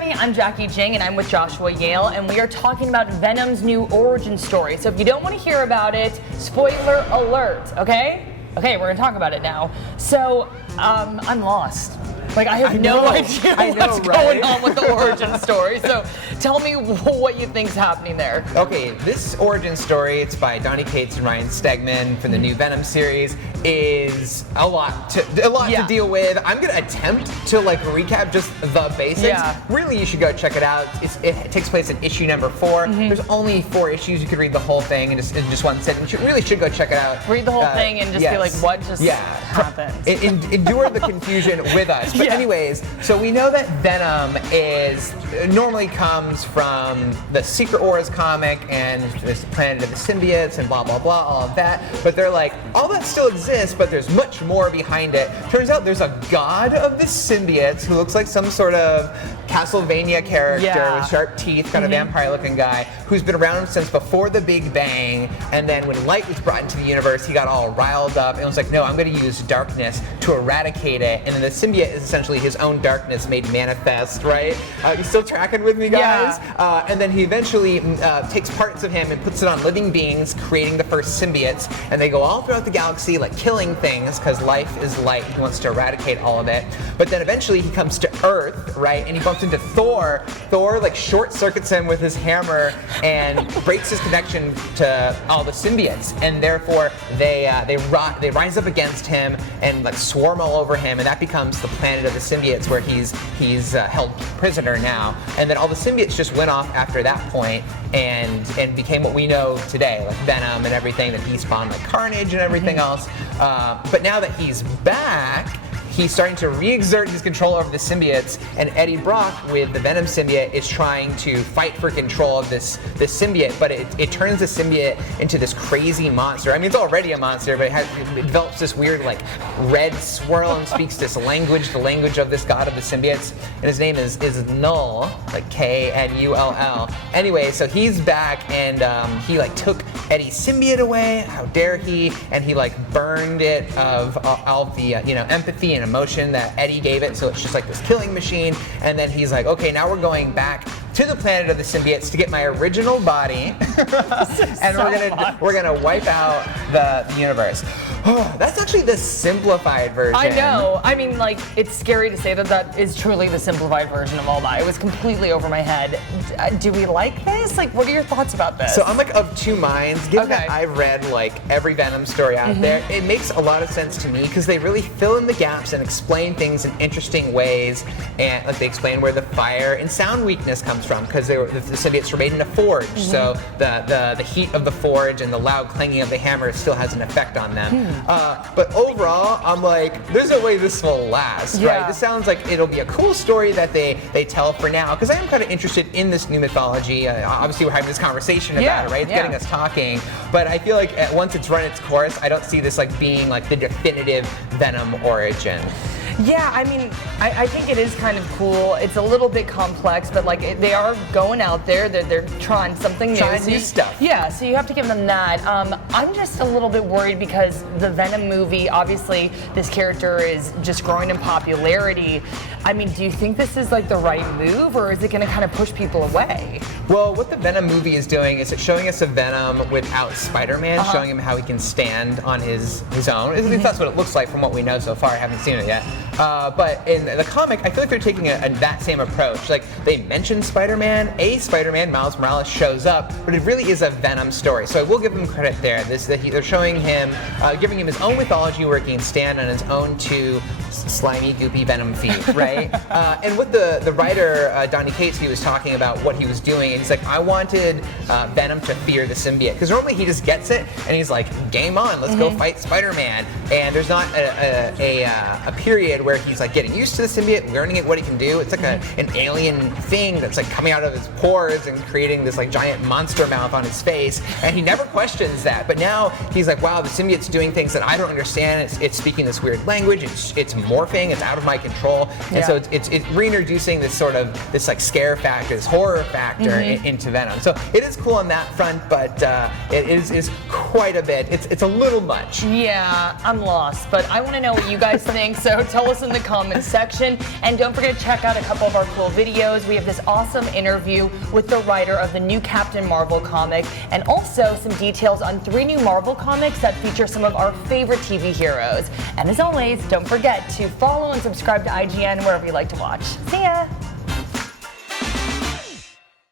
everybody, I'm Jackie Jing and I'm with Joshua Yale and we are talking about Venom's new origin story. So if you don't want to hear about it, spoiler alert, okay? Okay, we're gonna talk about it now. So, I'm lost. Like, I have no idea what's going on with the origin story. So, tell me what you think's happening there. Okay, this origin story, it's by Donny Cates and Ryan Stegman from the new Venom series, is a lot to deal with. I'm gonna attempt to like recap just the basics. Yeah. Really, you should go check it out. It takes place in issue number 4. There's only 4 issues. You could read the whole thing in just one sitting. You really should go check it out. Read the whole thing and just be like, what just happened? Endure the confusion with us. But anyways, so we know that Venom normally comes from the Secret Wars comic and this Planet of the Symbiotes and blah, blah, blah, all of that. But they're like, all that still exists, but there's much more behind it. Turns out there's a god of the symbiotes who looks like some sort of Castlevania character with sharp teeth, kind of vampire-looking guy, who's been around since before the Big Bang. And then when light was brought into the universe, he got all riled up and was like, no, I'm going to use darkness to eradicate it. And then the symbiote is essentially his own darkness made manifest, right? You still tracking with me, guys? Yeah. And then he eventually takes parts of him and puts it on living beings, creating the first symbiotes. And they go all throughout the galaxy, like killing things, because life is light. He wants to eradicate all of it. But then eventually he comes to Earth, right? And he bumps into Thor. Thor like short circuits him with his hammer and breaks his connection to all the symbiotes. And therefore they rise up against him and like swarm all over him. And that becomes the Planet of the Symbiotes, where he's held prisoner now. And then all the symbiotes just went off after that point and became what we know today, like Venom and everything that he spawned, like Carnage and everything else. But now that he's back, he's starting to re-exert his control over the symbiotes, and Eddie Brock with the Venom symbiote is trying to fight for control of this symbiote, but it turns the symbiote into this crazy monster. I mean, it's already a monster, but it develops this weird like red swirl and speaks this language, the language of this god of the symbiotes, and his name is Null, like K-N-U-L-L. Anyway, so he's back, and he like took Eddie's symbiote away. How dare he? And he like burned it of all the empathy and emotion that Eddie gave it, so it's just like this killing machine. And then he's like, okay, now we're going back to the Planet of the Symbiotes to get my original body, and we're gonna wipe out the universe. Oh, that's actually the simplified version. I know. I mean, like, it's scary to say that is truly the simplified version of all that. It was completely over my head. Do we like this? Like, what are your thoughts about this? So I'm like of two minds. Given that I've read like every Venom story out there, it makes a lot of sense to me because they really fill in the gaps and explain things in interesting ways. And like they explain where the fire and sound weakness comes from, because the symbiotes were made in a forge. So the heat of the forge and the loud clanging of the hammer still has an effect on them. But overall, I'm like, there's no way this will last, right? This sounds like it'll be a cool story that they tell for now, because I am kind of interested in this new mythology. Obviously, we're having this conversation about it, right? It's getting us talking. But I feel like once it's run its course, I don't see this like being like the definitive Venom origin. Yeah, I mean, I think it is kind of cool. It's a little bit complex, but like they are going out there. They're trying something new. Trying new stuff. Yeah, so you have to give them that. I'm just a little bit worried because the Venom movie, obviously, this character is just growing in popularity. I mean, do you think this is like the right move, or is it going to kind of push people away? Well, what the Venom movie is doing is it's showing us a Venom without Spider-Man, showing him how he can stand on his own. At least that's what it looks like from what we know so far. I haven't seen it yet. But in the comic, I feel like they're taking that same approach. Like, they mention Spider-Man, Miles Morales shows up, but it really is a Venom story. So I will give them credit there. They're showing him, giving him his own mythology where he can stand on his own two slimy, goopy Venom feet, right? And with the writer, Donny Cates, he was talking about what he was doing, and he's like, I wanted Venom to fear the symbiote. Because normally he just gets it, and he's like, game on, let's go fight Spider-Man. And there's not a period where he's like getting used to the symbiote, learning what he can do. It's like an alien thing that's like coming out of his pores and creating this like giant monster mouth on his face, and he never questions that. But now he's like, wow, the symbiote's doing things that I don't understand. It's speaking this weird language. It's morphing. It's out of my control. And so it's reintroducing this sort of this like scare factor, this horror factor into Venom. So it is cool on that front, but it is quite a bit. It's a little much. Yeah, I'm lost, but I want to know what you guys think. So tell us in the comments section. And don't forget to check out a couple of our cool videos. We have this awesome interview with the writer of the new Captain Marvel comic, and also some details on 3 new Marvel comics that feature some of our favorite TV heroes. And as always, don't forget to follow and subscribe to IGN wherever you like to watch. See ya!